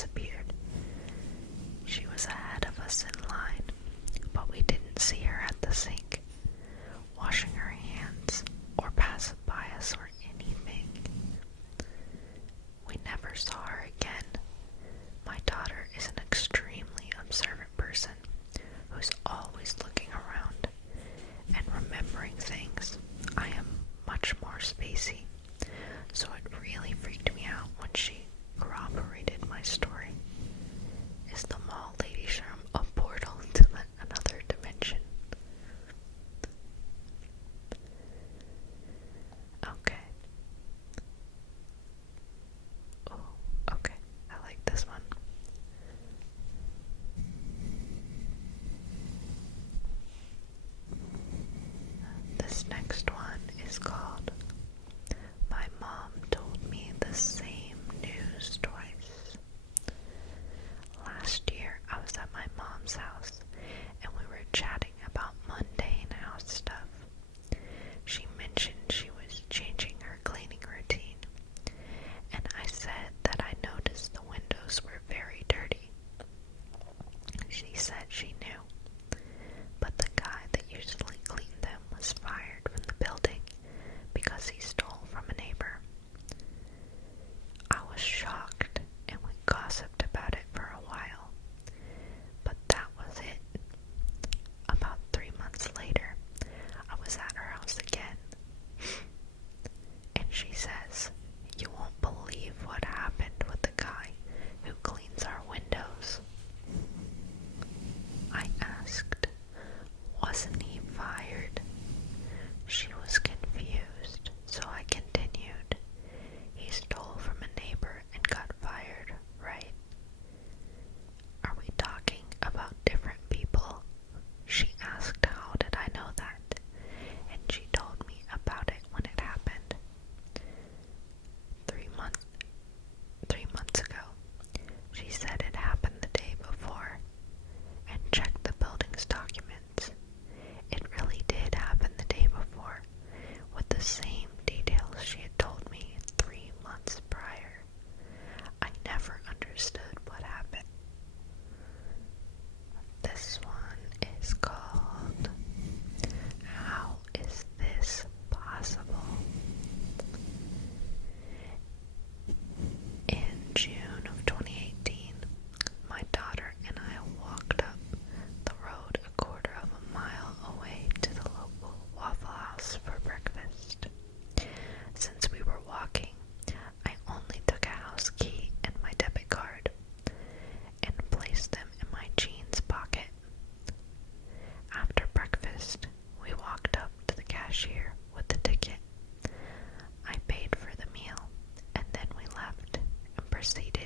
disappeared. She was ahead of us in line, but we didn't see her at the sink, washing her hands, or pass by us or anything. We never saw her again. My daughter is an extremely observant person who's always looking around and remembering things. I am much more spacey, so it really freaked me out when she corroborated my story. Is the mall lady Sherm a portal to another dimension? Okay. Oh, okay. I like this one. This next one is called My Mom Told Me the Same News Twice. Last year, I was at my mom's house, and we were chatting about mundane house stuff. She mentioned she was changing her cleaning routine, and I said that I noticed the windows were very dirty. She said she knew, but the guy that usually cleaned them was fired from the building because he stole from a neighbor. I was shocked, and we gossiped about it for a while, but that was it. About 3 months later, I was at her house again, and she says, "You won't believe what happened with the guy who cleans our windows." I asked, "Wasn't he fired?" She was confused, so I continued, "He stole from a neighbor and got fired, right?" "Are we talking about different people?" She asked how did I know that, and she told me about it when it happened. 3 months ago. She said it happened the day before, and checked the building's documents. It really did happen the day before, with the same details she had told me 3 months prior. I never understood what happened. This one is called How Is This Possible? In June of 2018, my daughter and I walked up the road a quarter of a mile away to the local Waffle House for breakfast. Since we were walking, I only took a house key and my debit card and placed them in my jeans pocket. After breakfast, we walked up to the cashier with the ticket. I paid for the meal, and then we left and proceeded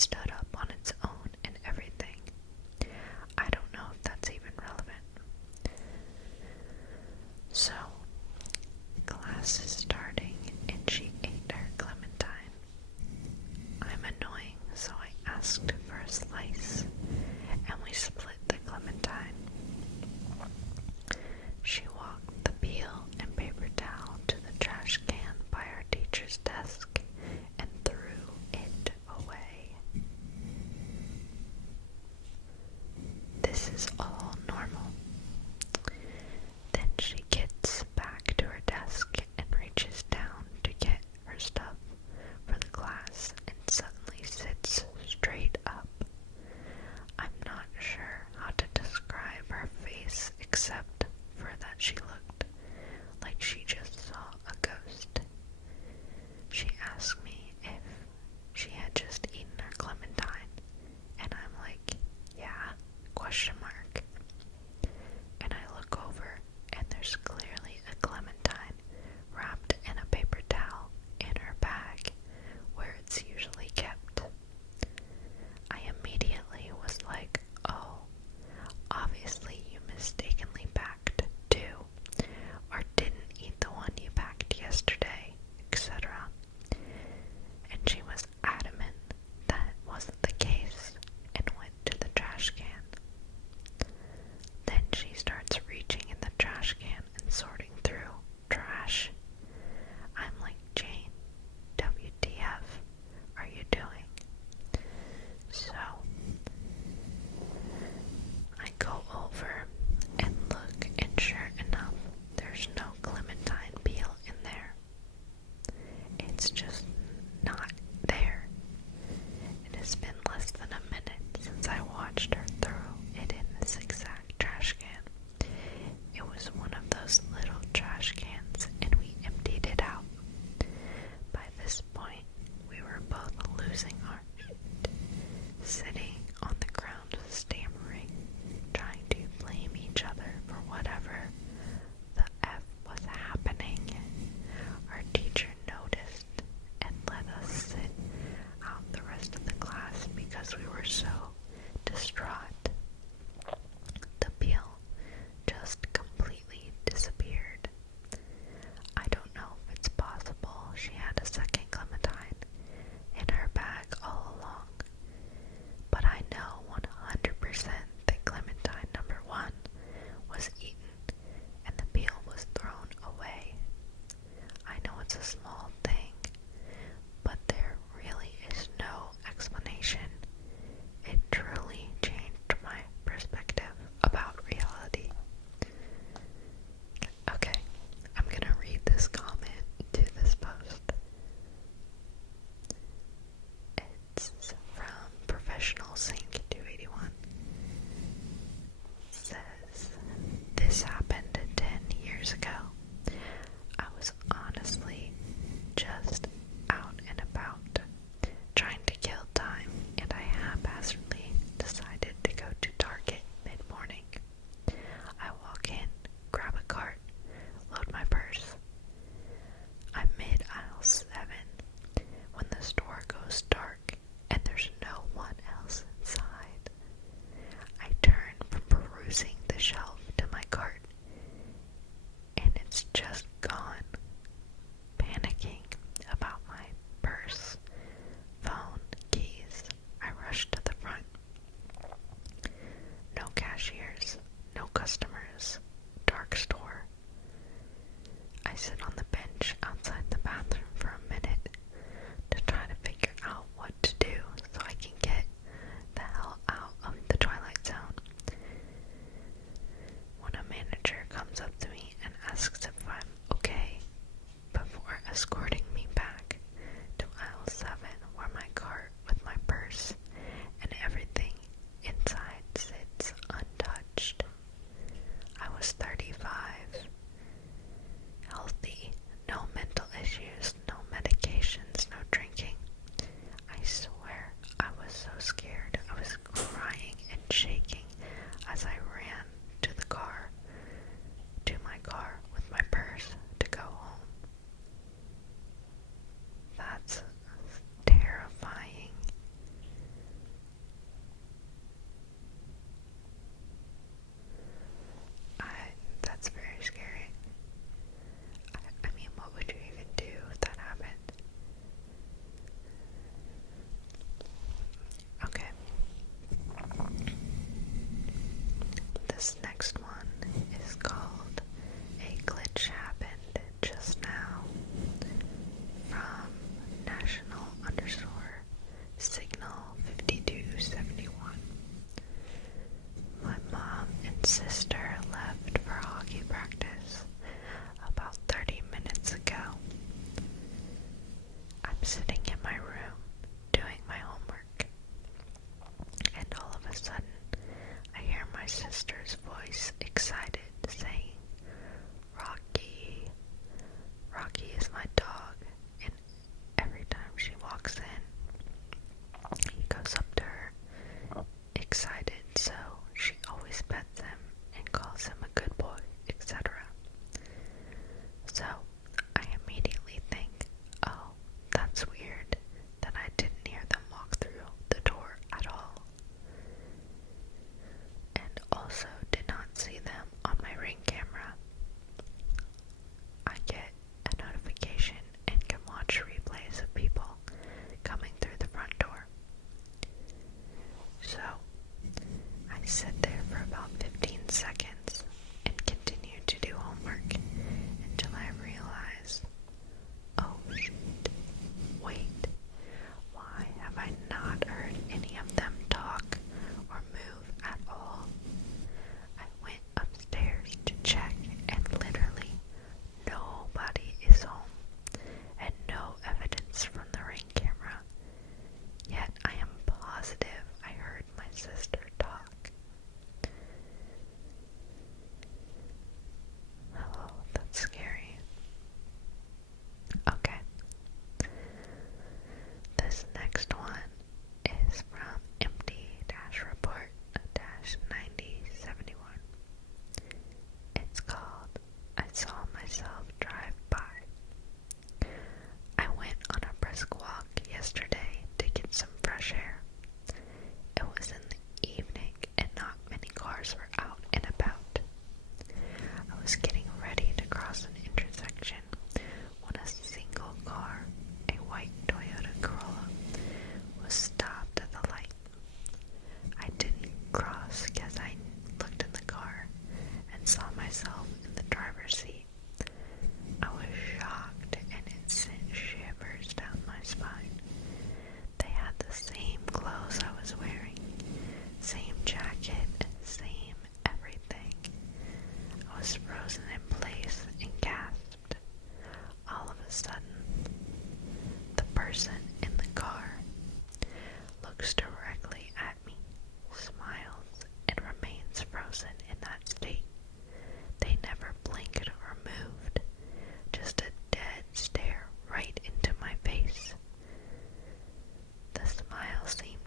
stood up on its own and everything. I don't know if that's even relevant. So, class is starting and she ate her clementine. I'm annoying, so I asked for a slice and we split the clementine. She walked the peel and paper towel to the trash can by our teacher's desk and threw it away. This is all normal. Then she gets back to her desk and reaches down to get her stuff for the class and suddenly sits straight up. I'm not sure how to describe her face except for that she looked like she just saw a ghost. She asked me if she had just eaten her clementine, and I'm like, yeah, question mark. And I look over, and there's clearly a clementine wrapped in a paper towel in her bag, where it's usually kept. I immediately was like, oh, obviously you mistakenly packed two, or didn't eat the one you packed yesterday, etc. And she was adamant that wasn't the case and went to the trash can. Then she starts reaching in the trash can and sorting through trash. I'm like, Jane, WTF are you doing? So I go over and look, and sure enough, there's no clementine peel in there. It's just not there. It has been less than a minute since I watched her throw it in this exact trash can. It was one of those little trash cans, and we emptied it out. By this point, we were both losing our shit, sitting on the ground stammering, trying to blame each other for whatever the F was happening. Our teacher noticed and let us sit out the rest of the class because we were so distraught. The peel just completely disappeared. I don't know if it's possible she had a second clementine in her bag all along, but This next one is called A Glitch Happened Just Now from National_Signal5271. My mom and sister left for hockey practice about 30 minutes ago. I'm sitting in my room doing my homework, and all of a sudden I hear my sister's voice, excited, saying, "Rocky, Rocky is my dog," and every time she walks in, he goes up to her, excited, so she always pets him and calls him a good boy, etc. So I immediately think, oh, that's weird that I didn't hear them walk through the door at all, and also did not see them on my Ring camera. I get a notification and can watch replays of people coming through the front door. So I sit there for about 15 seconds and continue to do homework until I realize, oh shit, wait, why have I not heard any of them talk or move at all? I went upstairs to check, and literally nobody is home and no evidence from the Ring camera. Yet I am positive I heard my sister talk. Oh, that's scary. Okay. This next one is from empty-report-9071. It's called I Saw Myself Drive By. I went on a brisk walk yesterday to get some fresh air. It was in the evening and not many cars were out and about. I was getting ready to cross an intersection when a single car, a white Toyota Corolla, was stopped at the light. I didn't cross because I looked in the car and saw myself in the driver's seat. I was shocked and it sent shivers down my spine. They had the same clothes I was wearing, same jacket, same everything. I was frozen in place and gasped. All of a sudden, the person in the car looks directly at me, smiles, and remains frozen in that state. They never blinked or moved, just a dead stare right into my face. The smile seemed